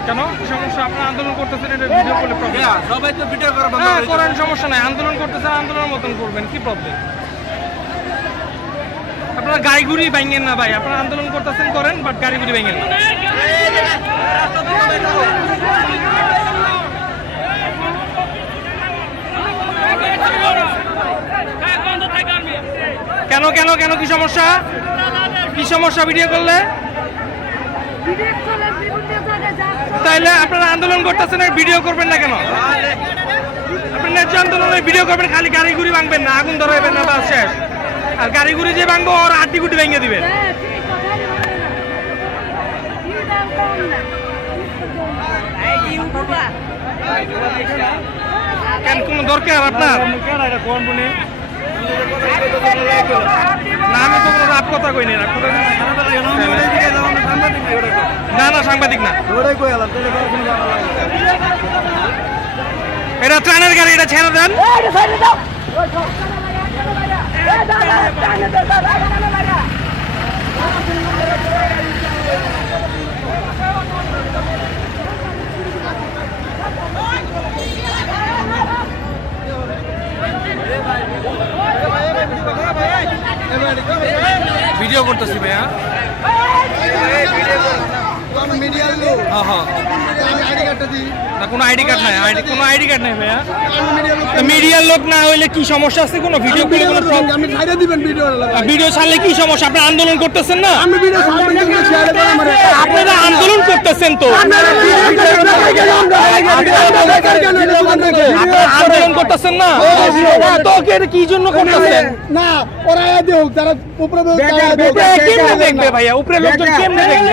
কেন? সমস্যা? আপনারা আন্দোলন করতেছেন এটা ভিডিও করলে প্রবলেম সবাই তো ভিডিও করা হ্যাঁ করে করেন সমস্যা নাই। আন্দোলন করতেছেন আন্দোলনের মতন করবেন কি প্রবলেম আপনারা গাড়ি ঘুরি ভাঙেন না ভাই। আপনারা আন্দোলন করতেছেন, করেন বাট গাড়ি ঘুরি ভাঙেন না। কেন কেন কেন, কি সমস্যা? কি সমস্যা ভিডিও করলে? তাইলে আপনারা আন্দোলন করতেছেন ভিডিও করবেন না কেন? আপনি ন্যায্য আন্দোলনে ভিডিও করবেন, খালি গাড়ি ঘুরি ভাঙবেন না, আগুন ধরাইবেন না, বাস শেষ। আর গাড়ি ঘুরি যে ভাঙবো ওর আড্ডি গুটি ভেঙে দিবেন কেন কোনো দরকার আপনার? না আমি তো কোনো রাপ কথা কইনি না না সাংবাদিক না। এটা ট্রেনের গাড়ি এটা ছেড়ে দেন। ভিডিও করতেছি ভাইয়া। মিডিয়ার কোনো আইডি কার্ড নাই আইডি কোনো আইডি কার্ড নাই ভাইয়া। মিডিয়ার লোক না হইলে কি সমস্যা আছে? কোনো ভিডিও করে কোনো আমি ছাইড়ে দিবেন ভিডিও আহ, ভিডিও ছাড়লে কি সমস্যা? আপনি আন্দোলন করতেছেন না? আমি ভিডিও সামনে থেকে শেয়ার করে আমার। আপনারা আন্দোলন করতেছেন তো। করতেছেন না হ্যাঁ, তো ওকে এটা কি জন্য করতেছেন না ওরা দেও তারা উপরে কেমনে দেখবে ভাইয়া উপরে লোকজন কেমনে দেখবে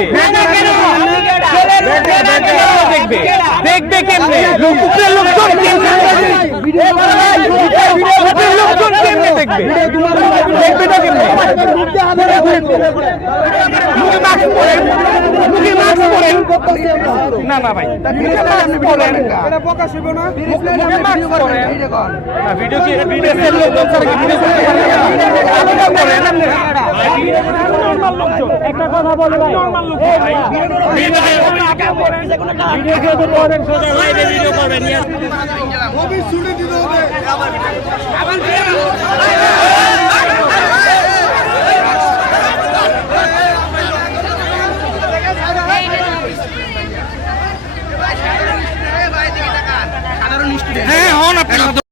দেখবে কেমনে উপরে লোকজন কেমনে উপরে লোকজন কেমনে দেখবে দেখবে তো কেমনে মুখে মাস্ক পরেন মুখে মাস্ক পরেন না না ভাই ভিডিও কি ভিডিও একটা কথা বলে ভাই ভিডিও করবেন ছবি